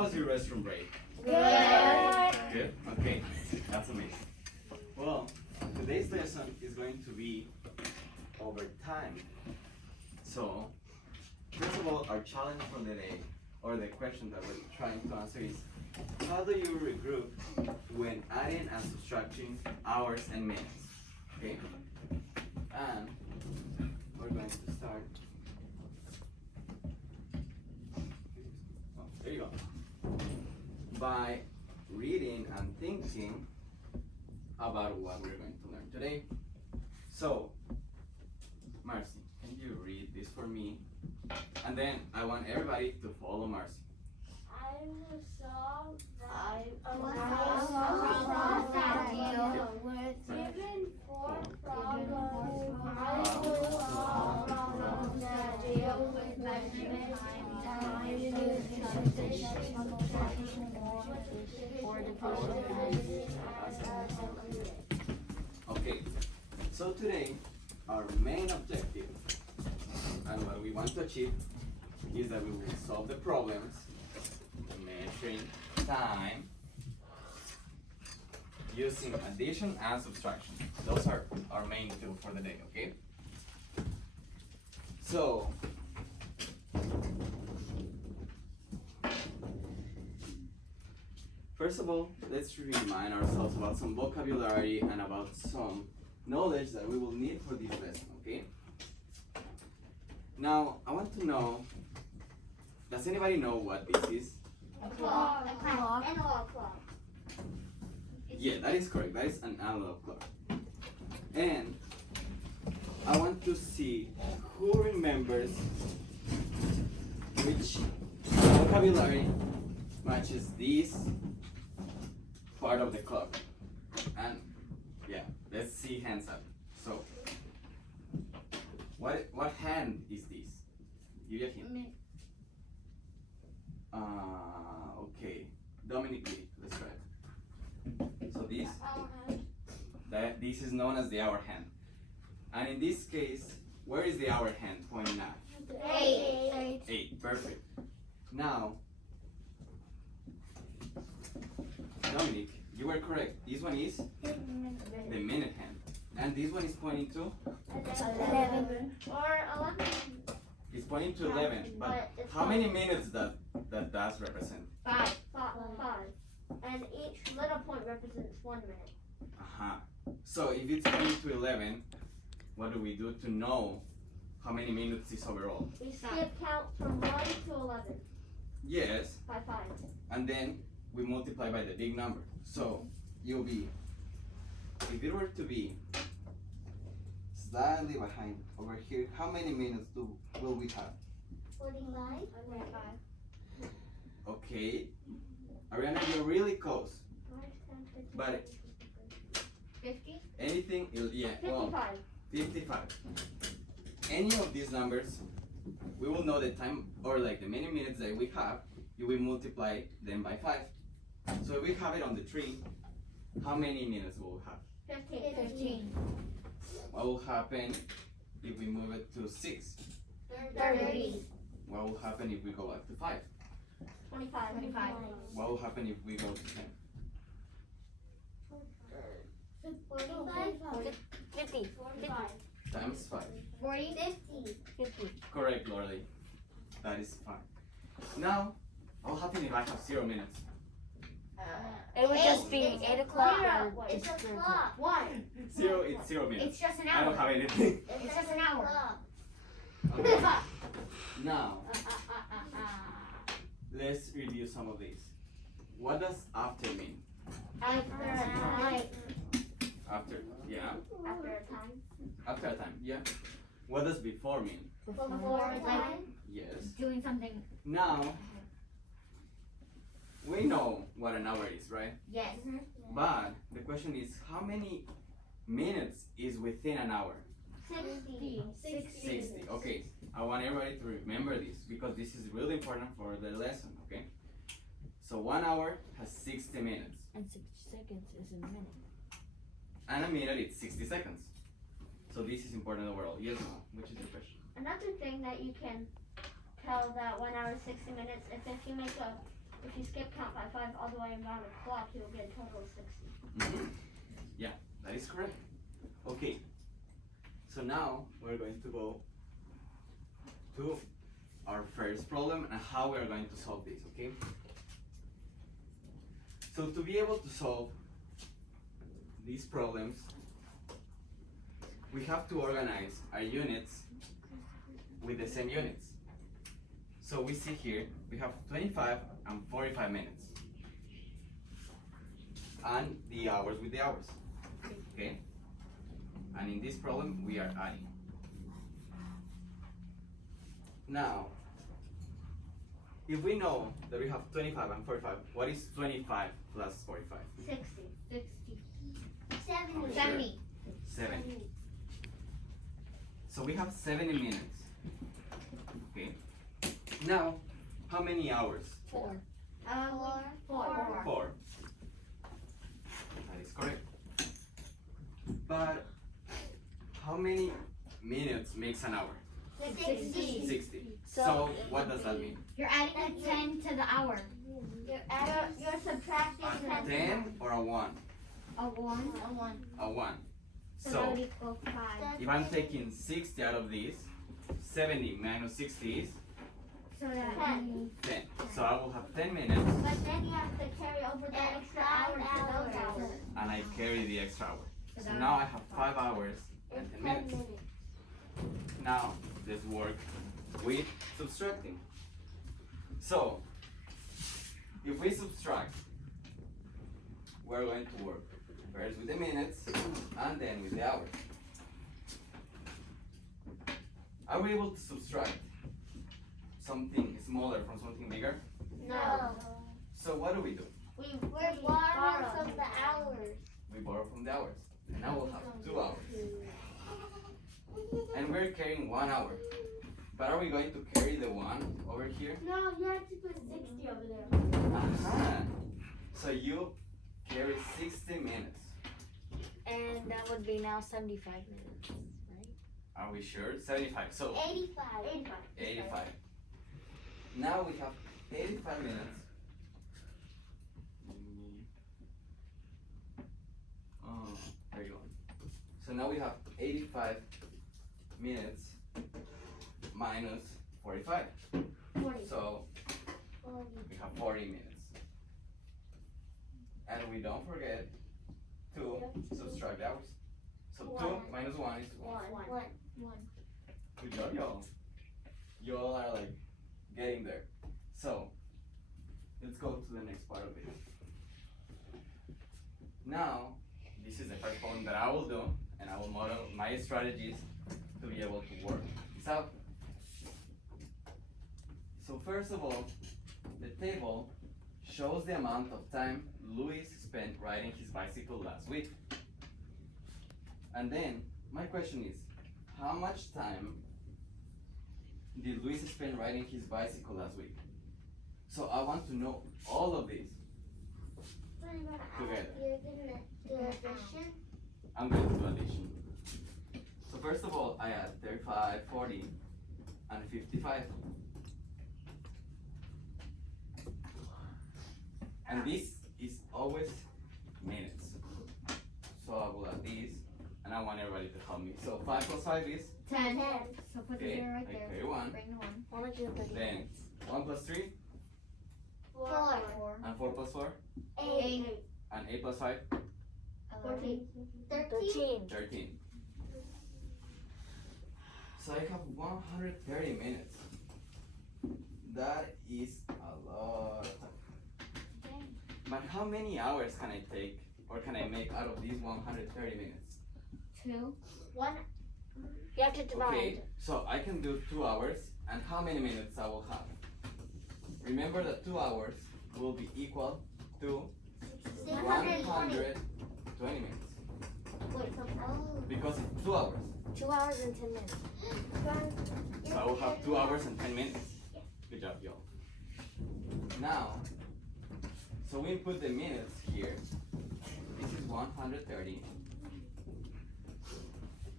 How was your restroom break? Good. Good? Okay, that's amazing. Well, today's lesson is going to be over time. So, first of all, our challenge for the day, or the question that we're trying to answer is, how do you regroup when adding and subtracting hours and minutes? Okay? And we're going to start. Oh, there you go. By reading and thinking about what we're going to learn today. So, Marcy, can you read this for me? And then I want everybody to follow Marcy. I saw that given four problems, I will solve problems that deal with measurement, time, Okay, so today our main objective and what we want to achieve is that we will solve the problems measuring time using addition and subtraction. Those are our main two for the day, okay? So, first of all, let's remind ourselves about some vocabulary and about some knowledge that we will need for this lesson, okay? Now, I want to know, does anybody know what this is? a clock, analog clock. Yeah, that is correct. That is an analog clock. And I want to see who remembers which vocabulary matches this part of the clock. And yeah, let's see hands up. So, what hand is this? Give you a hint. Okay. Dominic, let's try it. So this is known as the hour hand. And in this case, where is the hour hand pointing at? 8. 8, perfect. Now, Dominic, you were correct. This one is the minute hand. And this one is pointing to? 11. Or 11. It's pointing to 11. But how many minutes does represent? 5. And each little point represents 1 minute. Uh-huh. So if it's pointing to 11, what do we do to know how many minutes is overall? We skip count from 1 to 11 Yes. by 5. And then we multiply by the big number. So you'll be, if it were to be slightly behind over here, how many minutes will we have? 45. Okay. Ariana, you're really close. But 50? anything, yeah, well, 55. 55. Any of these numbers, we will know the time, or like the many minutes that we have, you will multiply them by 5. So if we have it on the tree, how many minutes will we have? 15. What will happen if we move it to 6? 30. What will happen if we go up to 5? 25. What will happen if we go to 10? 45. 50. Times 5. 40. 50. Correct, Lorelei. That is fine. Now, what will happen if I have 0 minutes? It would just be 8 o'clock. Or It's just a 3 clock. Why? It's 0 minutes. It's just an I don't hour. have anything. It's just an hour. Okay. Now, let's review some of these. What does after mean? After a time. After, yeah. After a time. After a time, yeah. What does before mean? Before a time. Yes. Doing something. Now, we know what an hour is, right? Yes. But the question is, how many minutes is within an hour? 60. 60. Okay, I want everybody to remember this because this is really important for the lesson, okay? So 1 hour has 60 minutes. And 6 seconds is a minute. And a minute is 60 seconds. So this is important overall. Yes or no? Which is the question? Another thing that you can tell that 1 hour is 60 minutes is if you make a if you skip count by 5 all the way around the clock, you'll get a total of 60. Yeah, that is correct. Okay, so now we're going to go to our first problem and how we are going to solve this, okay? So to be able to solve these problems, we have to organize our units with the same units. So we see here, we have 25 and 45 minutes. And the hours with the hours, okay? And in this problem, we are adding. Now, if we know that we have 25 and 45, what is 25 plus 45? 60. 60. 70. 70. 70. So we have 70 minutes. Okay. Now, how many hours? 4. 4. 4. That is correct. But how many minutes makes an hour? 60. 60. So- So what does that mean? You're adding a 10 to the hour. You're subtracting A 10 or a 1? A 1. A 1. So that So would equal 5. if I'm taking 60 out of this, 70 minus 60 is So that 10. means 10. So I will have 10 minutes But then you have to carry over the extra hour to those hours. and I carry the extra hour. So now I have 5 hours and 10 minutes. Now let's work with subtracting. So if we subtract, we're going to work first with the minutes and then with the hours. Are we able to subtract something smaller from something bigger? No. So what do? We're borrowing from the hours. We borrow from the hours. And now we'll have 2 hours. And we're carrying 1 hour. But are we going to carry the 1 over here? No, you have to put 60 over there. Aha! So you carry 60 minutes. And that would be now 75 minutes, right? Are we sure? 75. So 85. 85. Now we have 85 minutes. Oh, there you go. So now we have 85 minutes minus 45. 40. So we have 40 minutes. And we don't forget to subtract the hours. So 2 minus 1 is 1. 1. Good job, y'all. Y'all are like getting there. So let's go to the next part of it. Now, this is the first problem that I will do, and I will model my strategies to be able to work this out. So first of all, the table shows the amount of time Luis spent riding his bicycle last week. And then my question is, how much time did Luis spend riding his bicycle last week? So I want to know all of these together. You're gonna do addition. I'm going to do addition. So first of all, I add 35, 40, and 55. And this is always minutes. So I will add these, and I want everybody to help me. So 5 plus 5 is 10. 10. So put the okay. 0 right I there. carry 1. Bring the 1. Why don't you put the Then 1 plus 3, 4. 4. and 4 plus 4, 8. and 8 plus 5, 14. 13. 13. 13. So I have 130 minutes. That is a lot of time. But how many hours can I take or can I make out of these 130 minutes? 2. 1. You have to divide. Okay, so I can do 2 hours, and how many minutes I will have? Remember that 2 hours will be equal to 120. 120 minutes. Wait, oh. Because it's 2 hours. 2 hours and 10 minutes. So I will have 2 hours and 10 minutes. Good job, y'all. Now, so we put the minutes here. This is 130.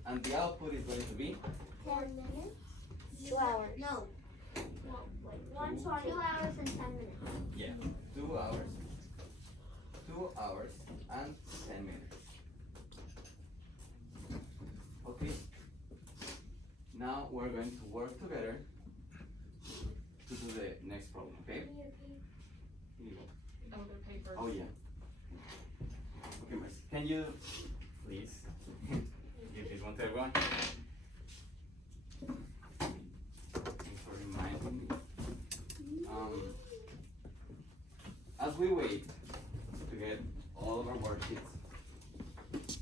And the output is going to be 10 minutes? 2 hours. No. No, wait. 120. 2 hours and 10 minutes. yeah. we're going to work together to do the next problem, okay? Here you go. Oh, the papers. Oh yeah. Okay, Mercy. Can you please give this one to everyone? Thanks for reminding me. As we wait to get all of our worksheets,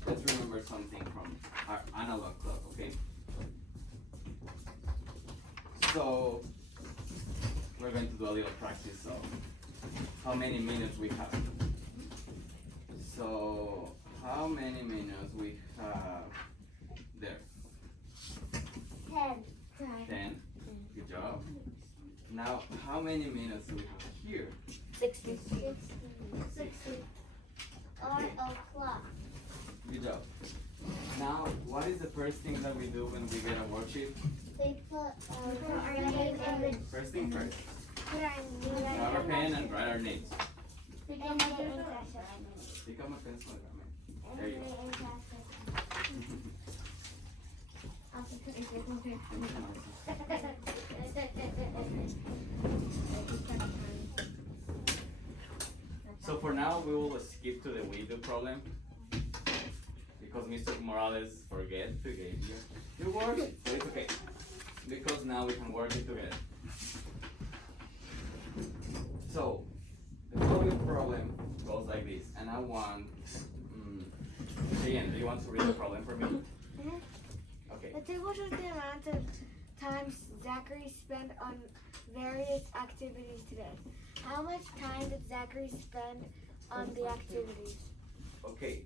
let's remember something from our analog club, okay? So we're going to do a little practice of how many minutes we have. So how many minutes we have there? 10. 10. Good job. Now how many minutes do we have here? 60. 60. On o'clock. Good job. Now what is the first thing that we do when we get a worksheet? We put our name in the First thing first. put our name Grab our pen and write our names. and then Pick up my pencil and grab my. There you go. So for now, we will skip to the we do problem because Mr. Morales forget to give you your work, so it's okay. Because now we can work it together. So the following problem goes like this, and I want. Again, do you want to read the problem for me? Okay. The table shows the amount of times Zachary spent on various activities today. How much time did Zachary spend on the activities? Okay.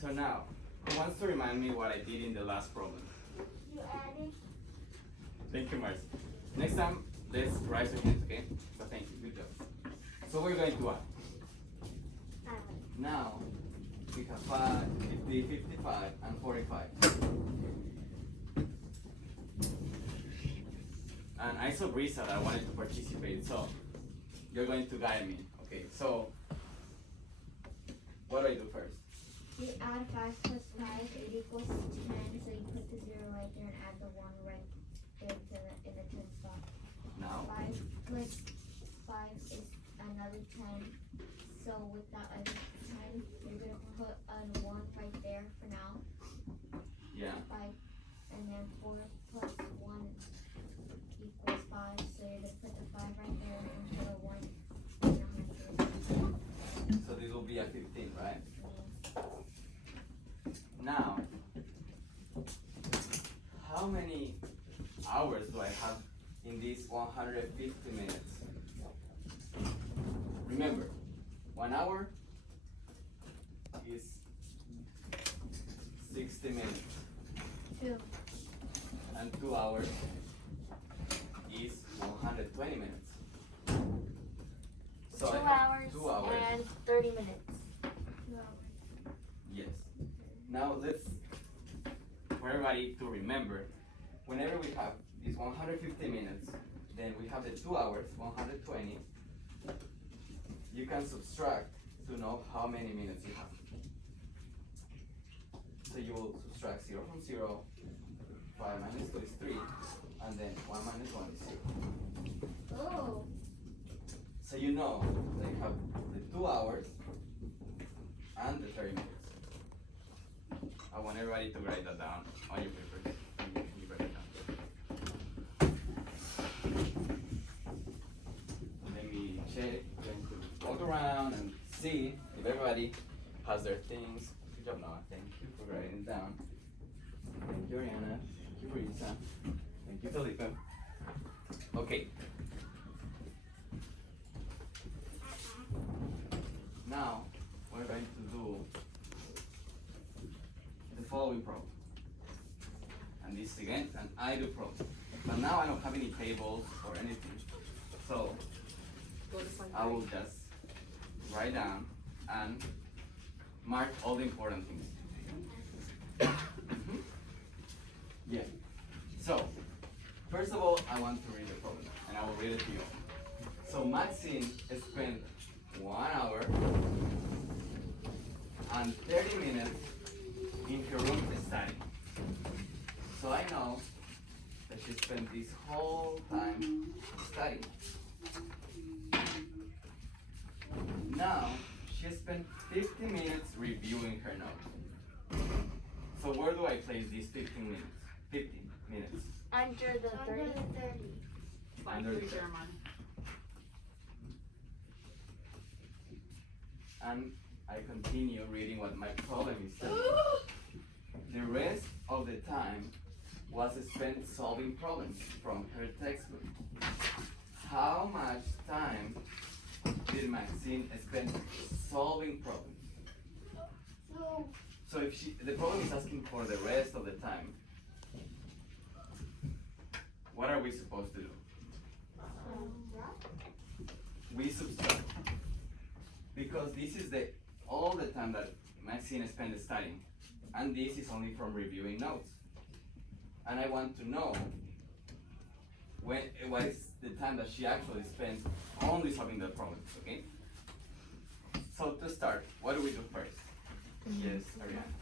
So now, who wants to remind me what I did in the last problem? You added Thank you, Marcy. Next time, let's raise our hands, okay? But thank you, good job. So we're going to add. Now, we have 5, 50, 55, and 45. And I saw Brisa that wanted to participate, so you're going to guide me. Okay, so what do I do first? You add 5 plus 5, it equals 10, so you put the 0 right there and add the 1 right there in the 10 spot. Now, 5 plus 5 is another 10, so with that other 10, you're going to put a 1 right there for now. yeah. 5, and then 4 plus 1 equals 5, so you're going to put the 5 right there and put a 1 and a 100. So this will be a 15, right? Now, how many hours do I have in these 150 minutes? Remember, 1 hour is 60 minutes. 2. And 2 hours is 120 minutes. So 2 I have hours, 2 hours. and 30 minutes. 2 hours. Yes. Now let's, for everybody to remember, whenever we have these 150 minutes, then we have the 2 hours, 120. You can subtract to know how many minutes you have. So you will subtract 0 from 0, 5 minus 2 is 3, and then 1 minus 1 is 0. Oh. So you know they have the 2 hours and the 30 minutes. I want everybody to write that down on your paper. Can you write it down? Let me check. I'm going to walk around and see if everybody has their things. Good job, Noah. Thank you for writing it down. Thank you, Ariana. Thank you, Risa. Thank you, Felipe. Okay. Now, we're going to do the following problem. And this again, an I do problem. But now I don't have any tables or anything. So, Go to fund I will just write down and mark all the important things. Mhm. Yeah. So, first of all, I want to read the problem, and I will read it to you. So, Maxine spent 1 hour and 30 minutes in her room studying. So I know that she spent this whole time studying. Now, she spent 50 minutes reviewing her notes. So where do I place these 15 minutes? 50 minutes. Under the 30. Under the 30. Like Under the three Jeremiah. And I continue reading what my problem is telling me. The rest of the time was spent solving problems from her textbook. How much time did Maxine spend solving problems? So if the problem is asking for the rest of the time, what are we supposed to do? We subtract. Because this is all the time that Maxine spent studying. And this is only from reviewing notes. And I want to know what is the time that she actually spends only solving the problems, okay? So to start, what do we do first? Yes, Ariane.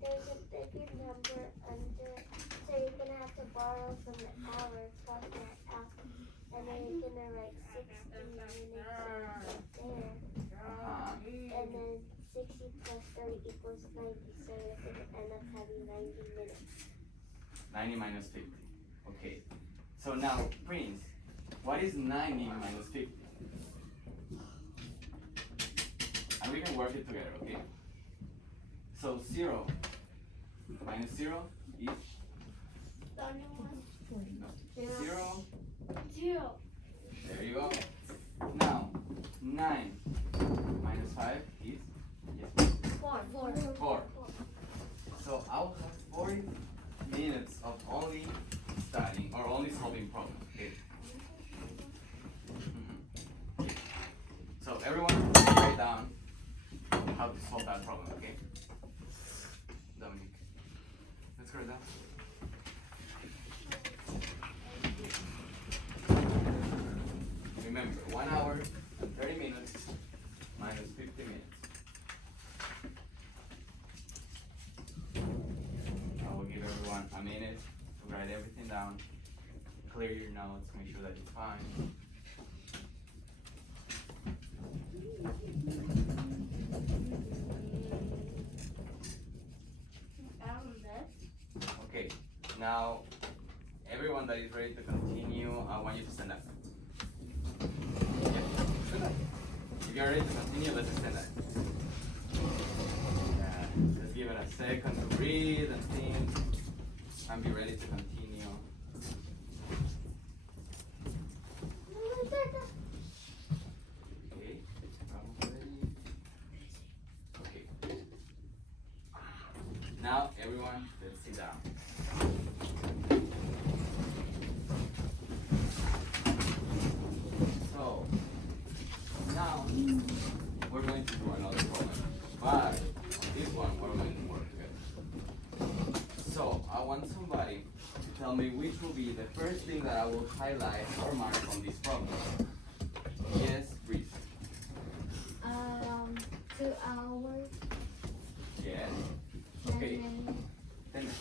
There's a bigger number under, so you're gonna have to borrow from the hour plus that out, and then you're gonna write 60 minutes there, and then 60 plus 30 equals 90, so you're gonna end up having 90 minutes. 90 minus 50. Okay. So now, Prince, what is 90 minus 50? And we can work it together, okay? So 0 minus 0 is? No. 0. 0. There you go. Now, 9 minus 5 is? Yes. 4. So I'll have 40 minutes of only studying or only solving problems. Okay. Okay. So everyone write down how to solve that problem. Okay. Dominic, let's write down. Remember, 1 hour and 30 minutes minus 50 minutes. I will give everyone a minute to write everything down, clear your notes, make sure that it's fine. Okay, now everyone that is ready to continue, I want you to stand up. Yeah, stand up. If you're ready to continue, let's stand up. Let's give it a second to breathe and think and be ready to continue. Okay, okay. Now everyone, let's sit down. So now we're going to do another problem, but this one we're going to work together. So I want somebody to tell me which will be the first thing that I will highlight or mark on this problem. Yes, Reese. 2 hours. Yes. Okay. 10 minutes.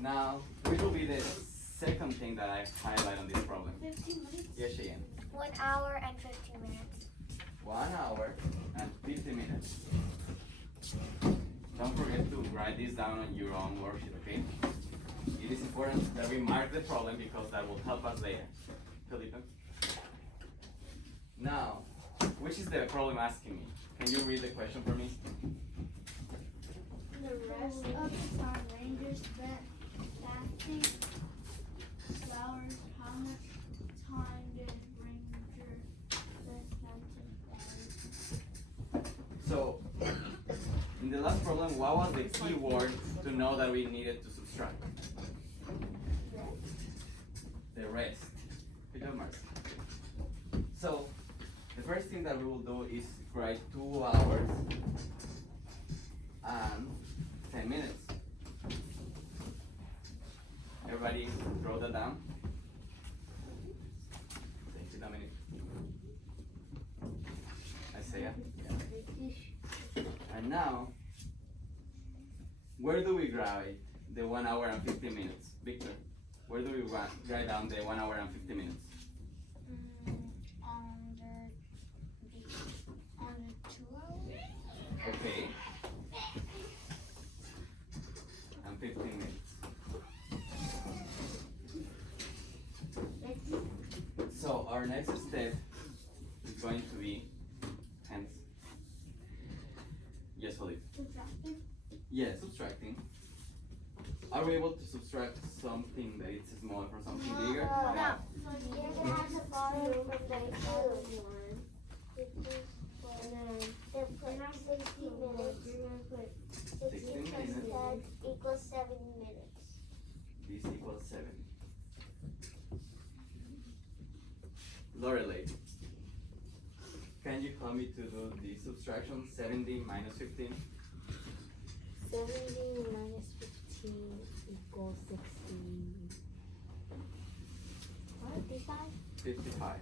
Now, which will be the second thing that I highlight on this problem? 15 minutes. Yes, Cheyenne. 1 hour and 15 minutes. 1 hour and 50 minutes. Don't forget to write this down on your own worksheet, okay? It is important that we mark the problem because that will help us later. Felipe? Now, which is the problem asking me? Can you read the question for me? The rest of the time Rangers spent fasting flowers. How much time did Ranger spend to So, in the last problem, what was the key word to know that we needed to subtract? The rest. Good job, Mark. So, the first thing that we will do is write 2 hours and 10 minutes. Everybody wrote that down? Thank you, Dominic. Isaiah? Yeah. And now, where do we write the 1 hour and 50 minutes? Victor? Where do we write down the 1 hour and 50 minutes? On the 2 hours. Okay. And 15 minutes. So our next step is going to be, hence, yes, Felipe. Yeah, subtracting. Are we able to subtract something that is small from something bigger? No. No. You're gonna have to borrow from the other one, which is then put 60 minutes. 60 60 plus minutes. 10 equals 70 minutes. This equals 7. Lorelei, can you help me to do the subtraction? 70 minus 15? 70 minus 15 equals 60. What? 55? 55.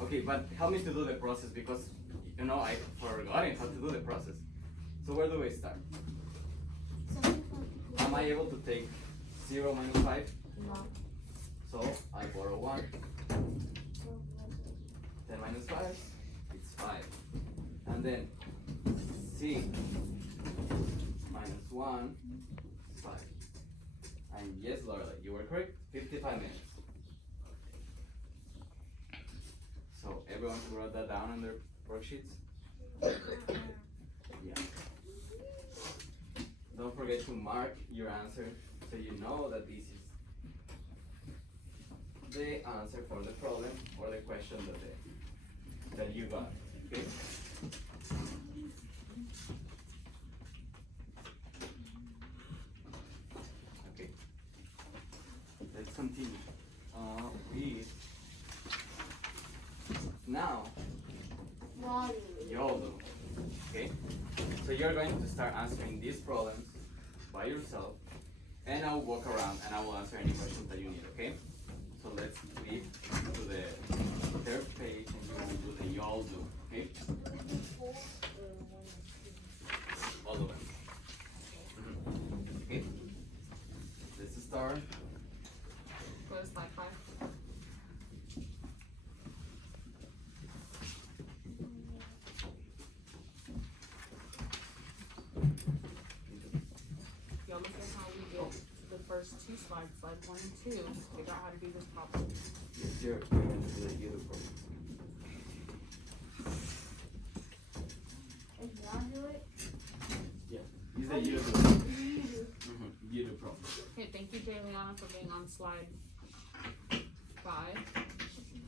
Okay, but help me to do the process because, you know, I forgot how to do the process. So where do I start? Am I able to take 0 minus 5? No. So I borrow 1. 10 minus 5, it's 5. And then 6 minus 1 is 5. And yes, Lorelei, you were correct, 55 minutes. So everyone who wrote that down on their worksheets? Yeah. Don't forget to mark your answer so you know that this is the answer for the problem or the question that you got. Okay? Okay. Let's continue. With now YOLO. Okay? So you're going to start answering these problems by yourself, and I'll walk around and I will answer any questions that you need, okay? So let's flip to the third page and you will do the YOLO, okay? All of them. Okay? Let's start. Go to slide 5. Y'all look at how we get to the first 2 slides, slide 1 and 2, to figure out how to do this problem. Yes, you're going to do the YOLO problem. Yeah, use the YOLO. YOLO problem. Okay, thank you, Jayliana, for being on slide 5.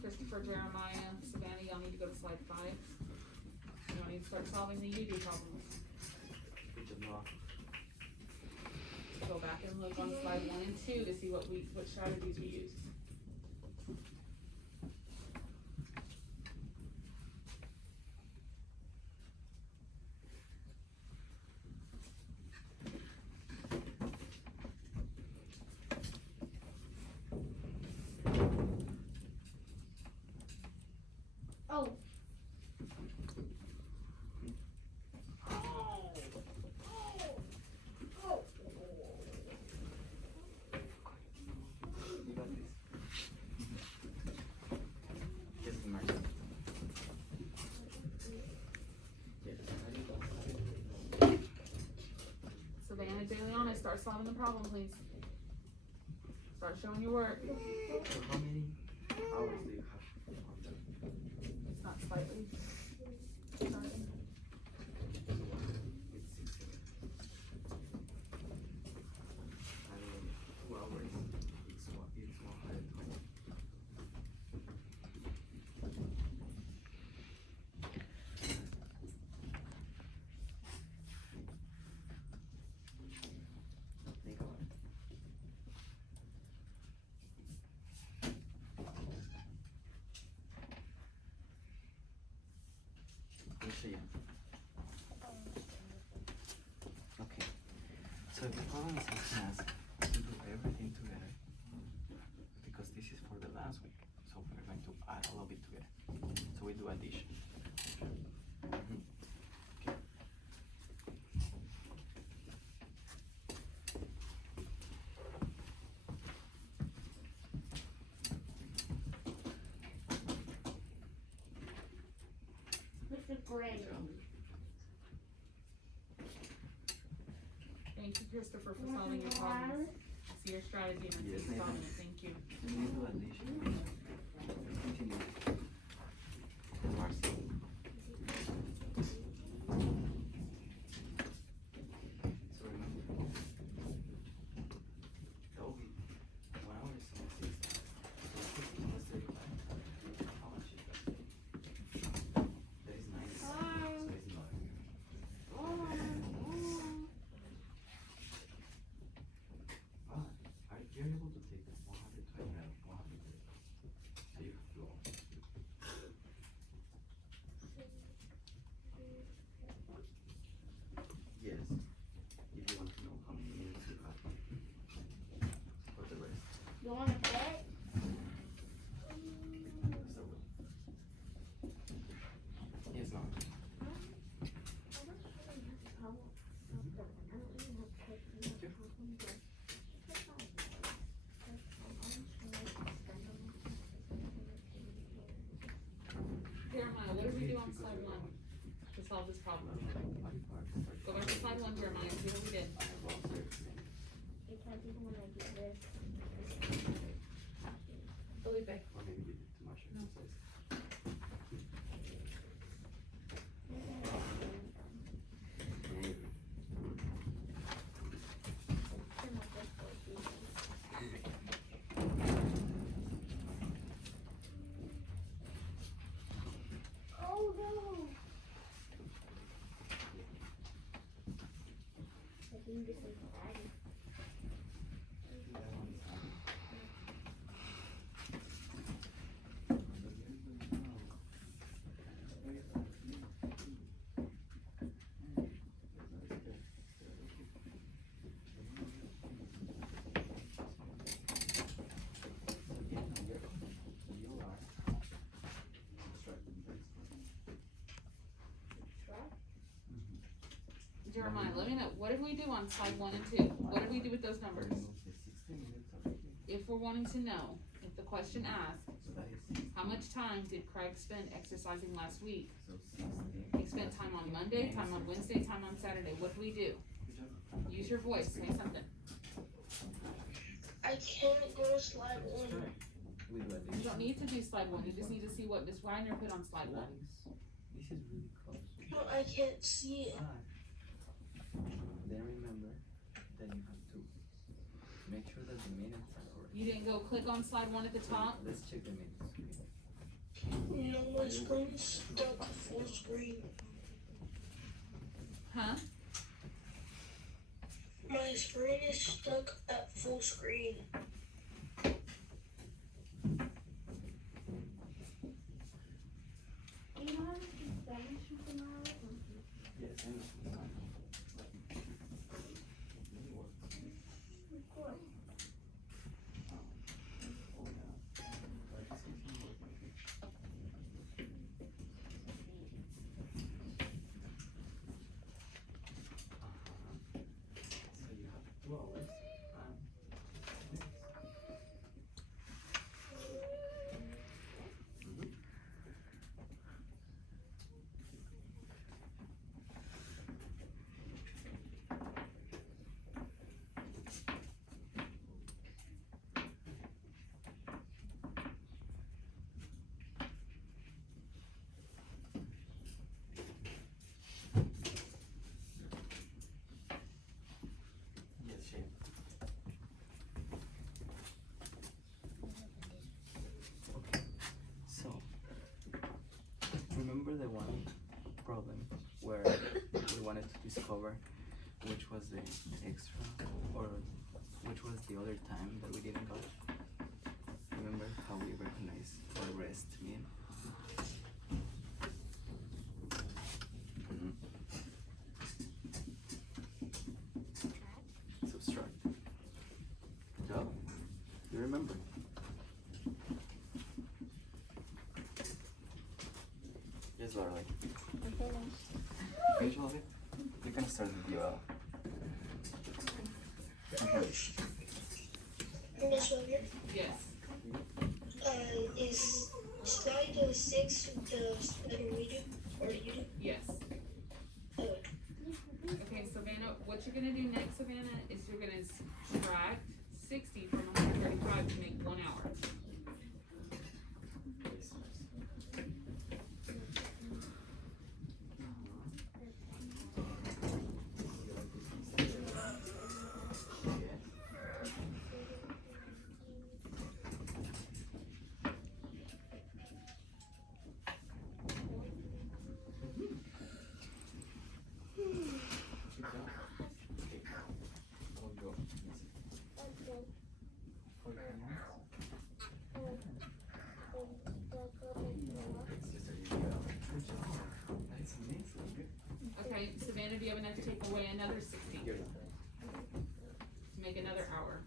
Christopher, Jeremiah, Savannah, y'all need to go to slide 5. Y'all need to start solving the UD problems. Good job. Go back and look on slide 1 and 2 to see what strategies we used. Oh. You got this. Yes, Mark. Yes. Savannah, Jayliana, start solving the problem, please. Start showing your work. So how many hours do you have on them? It's not slightly. Starting. It's 6 and then 2 hours. It's 120. Think about it. I'll show you. Okay. So the problem is asking us to do everything together because this is for the last week. So we're going to add all of it together. So we do addition. Mhm. Okay. Great. Thank you, Christopher, for solving your problems. See your strategy and I see Yes, you Nathan. solving it. Thank you. We need to addition. Continue. Marcy. So remember, that will be 1 hour is only 6 hours. So 60 plus 35. How much is that? That is 90. So it's not. Are you able to take 100 out of 100? So you have to all. Yes. If you want to know how many minutes you have for the rest. You wanna bet? So yes, no. Jeremiah, what did we do on slide 1 to solve this problem? Go back to slide 1, Jeremiah, see what we did. Because even when I do this, Felipe. Or maybe you did too much exercise. Maybe. oh no! I think this is bad. That one is hard. Jeremiah, let me know, what did we do on slide 1 and 2? What did we do with those numbers? If we're wanting to know, if the question asks, how much time did Craig spend exercising last week? He spent time on Monday, time on Wednesday, time on Saturday. What do we do? Use your voice, say something. I can't go to slide 1. You don't need to do slide 1, you just need to see what Ms. Reiner put on slide 1. This is really close. No, I can't see it. Then remember that you have to make sure that the minutes are correct. You didn't go click on slide 1 at the top? Let's check the minutes. No, my screen is stuck full screen. Huh? My screen is stuck at full screen. Do you know how to speak Spanish from tomorrow? Yes, I know. Many words. Of course. So you have 2 hours and minutes. Yes, Shane. Okay, so remember the one problem where we wanted to discover which was the extra or which was the other time that we didn't go? Remember how we recognize what rest mean? Subtract. Joe, you remember? Yes, Lorelai. I'm finished. Finish all of it? You can start with your. Miss William, Yes. is slide 6 the better reading? Or you do? gonna do next, Savannah, is you're gonna subtract 60 from 135 to make 1 hour. Okay, Savannah, do you have enough to take away another 60? To make another hour.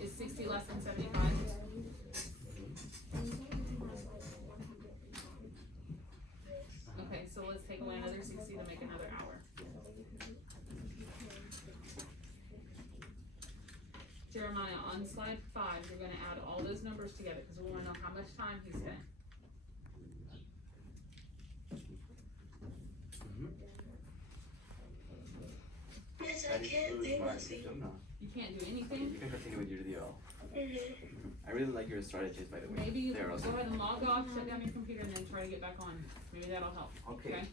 Is 60 less than 75? Okay, so let's take away another 60 to make another hour. Jeremiah, on slide 5, you're gonna add all those numbers together because we wanna know how much time he spent. I can't do nothing. You can't do anything. You can continue with your video. I really like your strategies, by the way. Maybe you They're go awesome. ahead and log off, shut down your computer, and then try to get back on. Maybe that'll help. Okay.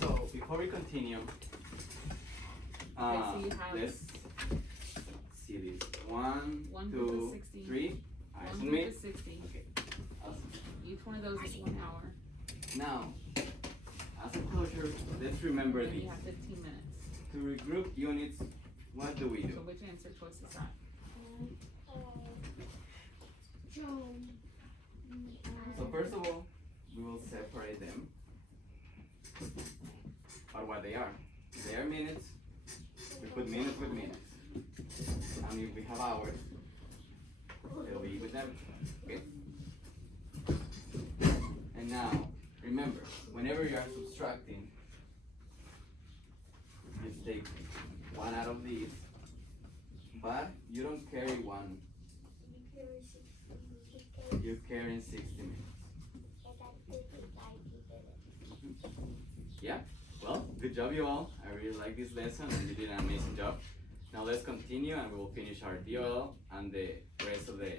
So before we continue, so you have- let's see this. One, One group of two, 60. 3. Eyes One on group me. is 60. Okay. Awesome. Each one of those is 1 hour. Now, as a closure, let's remember And this. you have 15 minutes. To regroup units, what do we So do? which answer choice is that? So first of all, we will separate them or what they are. If they are minutes, we put minutes with minutes. And if we have hours, they'll be with them. Okay? And now, remember, whenever you are subtracting, you take one out of these, but you don't carry one, you're carrying 60 minutes. Yeah, well, good job you all. I really like this lesson and you did an amazing job. Now let's continue and we will finish our DOL and the rest of the